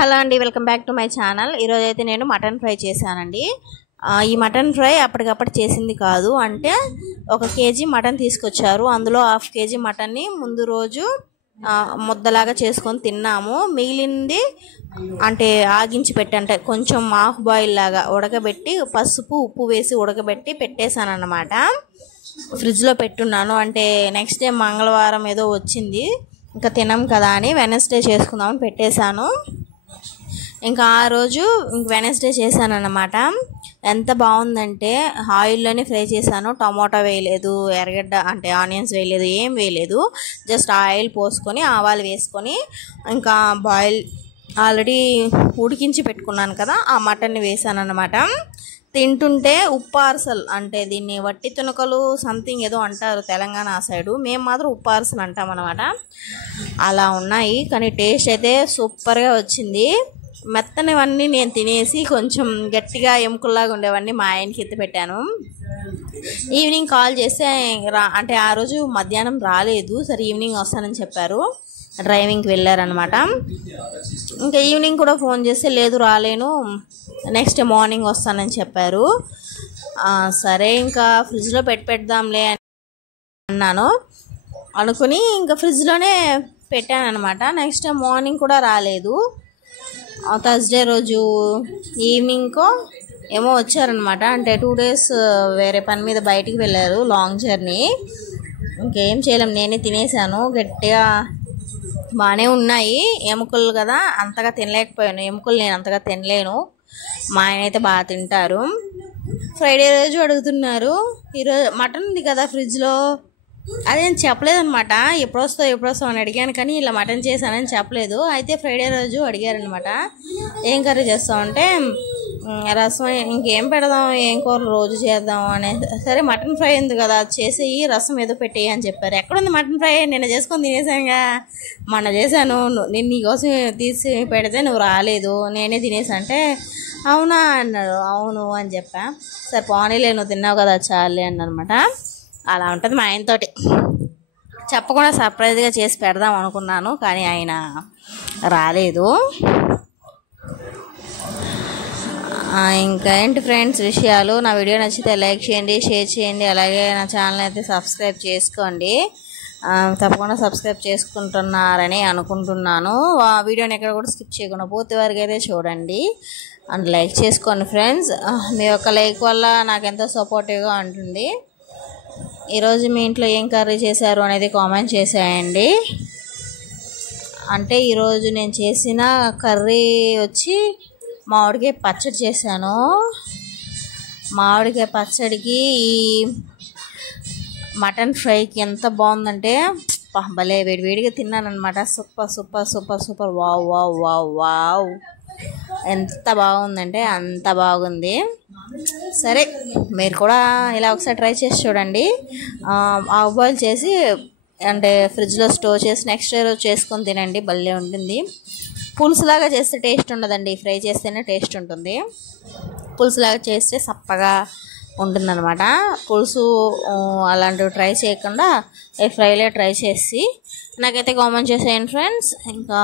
Hello అండి, welcome back to my channel. ఈరోజు అయితే నేను మటన్ ఫ్రై చేశానండి. ఈ మటన్ ఫ్రై అప్పటికప్పుడు చేసింది కాదు. అంటే 1 కేజీ మటన్ తీసుకొచ్చారు. అందులో 1/2 కేజీ మటన్ని ముందు రోజు ముద్దలాగా చేసుకొని తిన్నాము. మిగిలింది అంటే ఆగించి పెట్టి, అంటే కొంచెం హాఫ్ బాయిల్ లాగా ఉడకబెట్టి పసుపు ఉప్పు వేసి ఉడకబెట్టి పెట్టేశాను అన్నమాట. ఫ్రిడ్జ్లో పెట్టున్నాను. అంటే నెక్స్ట్ డే మంగళవారం ఏదో వచ్చింది, ఇంకా తినం కదా అని వెనస్డే చేసుకుందామని పెట్టేశాను. ఇంకా ఆ రోజు వెనస్డే చేశాను అన్నమాట. ఎంత బాగుందంటే ఆయిల్లోనే ఫ్రై చేశాను. టమాటా వేయలేదు, ఎర్రగడ్డ అంటే ఆనియన్స్ వేయలేదు, ఏం వేయలేదు. జస్ట్ ఆయిల్ పోసుకొని ఆవాలు వేసుకొని ఇంకా బాయిల్ ఆల్రెడీ ఉడికించి పెట్టుకున్నాను కదా, ఆ మటన్ని వేసాను అన్నమాట. తింటుంటే ఉప్పార్సల్, అంటే దీన్ని వట్టి తునకలు సంథింగ్ ఏదో అంటారు తెలంగాణ ఆ సైడు, మేము మాత్రం ఉప్పార్సల్ అంటాం అన్నమాట. అలా ఉన్నాయి, కానీ టేస్ట్ అయితే సూపర్గా వచ్చింది. మెత్తనివన్నీ నేను తినేసి కొంచెం గట్టిగా ఎముకల్లాగా ఉండేవన్నీ మా ఆయనకి ఎత్తి పెట్టాను. ఈవినింగ్ కాల్ చేస్తే అంటే ఆ రోజు మధ్యాహ్నం రాలేదు, సరే ఈవినింగ్ వస్తానని చెప్పారు. డ్రైవింగ్కి వెళ్ళారనమాట. ఇంకా ఈవినింగ్ కూడా ఫోన్ చేస్తే లేదు రాలేను, నెక్స్ట్ మార్నింగ్ వస్తానని చెప్పారు. సరే ఇంకా ఫ్రిడ్జ్లో పెడదాంలే అన్నాను అనుకుని ఇంకా ఫ్రిడ్జ్లోనే పెట్టాను అనమాట. నెక్స్ట్ మార్నింగ్ కూడా రాలేదు. థర్స్డే రోజు ఈవినింగ్కో ఏమో వచ్చారనమాట. అంటే 2 days వేరే పని మీద బయటికి వెళ్ళారు, లాంగ్ జర్నీ. ఇంకేం చేయలేం, నేనే తినేసాను. గట్టిగా బాగానే ఉన్నాయి ఎముకలు కదా, అంతగా తినలేకపోయాను. ఎముకలు నేను అంతగా తినలేను, మా ఆయన అయితే బాగా తింటారు. ఫ్రైడే రోజు అడుగుతున్నారు, ఈరోజు మటన్ ఉంది కదా ఫ్రిడ్జ్లో, అదేం చెప్పలేదనమాట. ఎప్పుడు వస్తావు అని అడిగాను, కానీ ఇలా మటన్ చేశానని చెప్పలేదు. అయితే ఫ్రైడే రోజు అడిగారనమాట, ఏం కర్రీ చేస్తామంటే రసం, ఇంకేం పెడదాం, ఏం కూర రోజు చేద్దాం అనే. సరే మటన్ ఫ్రై ఉంది కదా చేసేయి, రసం ఏదో పెట్టేయి అని చెప్పారు. ఎక్కడుంది మటన్ ఫ్రై, నిన్న చేసుకొని తినేసానుగా, మొన్న చేశాను, నేను నీకోసం తీసి పెడితే నువ్వు రాలేదు, నేనే తినేసా అంటే అవునా అన్నాడు. అవును అని చెప్పా. సరే పోనీలే, నువ్వు తిన్నావు కదా చాలే అన్నమాట. అలా ఉంటుంది మా ఆయనతోటి. చెప్పకుండా సర్ప్రైజ్గా చేసి పెడదాం అనుకున్నాను, కానీ ఆయన రాలేదు. ఇంకా ఏంటి ఫ్రెండ్స్ విషయాలు, నా వీడియో నచ్చితే లైక్ చేయండి, షేర్ చేయండి, అలాగే నా ఛానల్ అయితే సబ్స్క్రైబ్ చేసుకోండి. తప్పకుండా సబ్స్క్రైబ్ చేసుకుంటున్నారని అనుకుంటున్నాను. వీడియోని ఎక్కడ కూడా స్కిప్ చేయకుండా పూర్తి వరకు అయితే చూడండి అండ్ లైక్ చేసుకోండి ఫ్రెండ్స్. మీ యొక్క లైక్ వల్ల నాకు ఎంతో సపోర్టివ్గా ఉంటుంది. ఈరోజు మీ ఇంట్లో ఏం కర్రీ చేశారు అనేది కామెంట్ చేసేయండి. అంటే ఈరోజు నేను చేసిన కర్రీ వచ్చి మామిడికాయ పచ్చడి చేశాను. మామిడికాయ పచ్చడికి ఈ మటన్ ఫ్రైకి ఎంత బాగుందంటే భలే వేడివేడిగా తిన్నాను అనమాట. Super super super super, wow wow wow wow, ఎంత బాగుందంటే అంత బాగుంది. సరే మీరు కూడా ఇలా ఒకసారి ట్రై చేసి చూడండి. హాఫ్ బాయిల్ చేసి అంటే ఫ్రిడ్జ్లో స్టోర్ చేసి నెక్స్ట్ డే రోజు చేసుకొని తినండి, భలే ఉంటుంది. పులుసులాగా చేస్తే టేస్ట్ ఉండదండి, ఫ్రై చేస్తేనే టేస్ట్ ఉంటుంది. పులుసులాగా చేస్తే సప్పగా ఉంటుందన్నమాట. పులుసు అలాంటివి ట్రై చేయకుండా ఫ్రైలే ట్రై చేసి నాకైతే కామెంట్ చేసేయండి ఫ్రెండ్స్. ఇంకా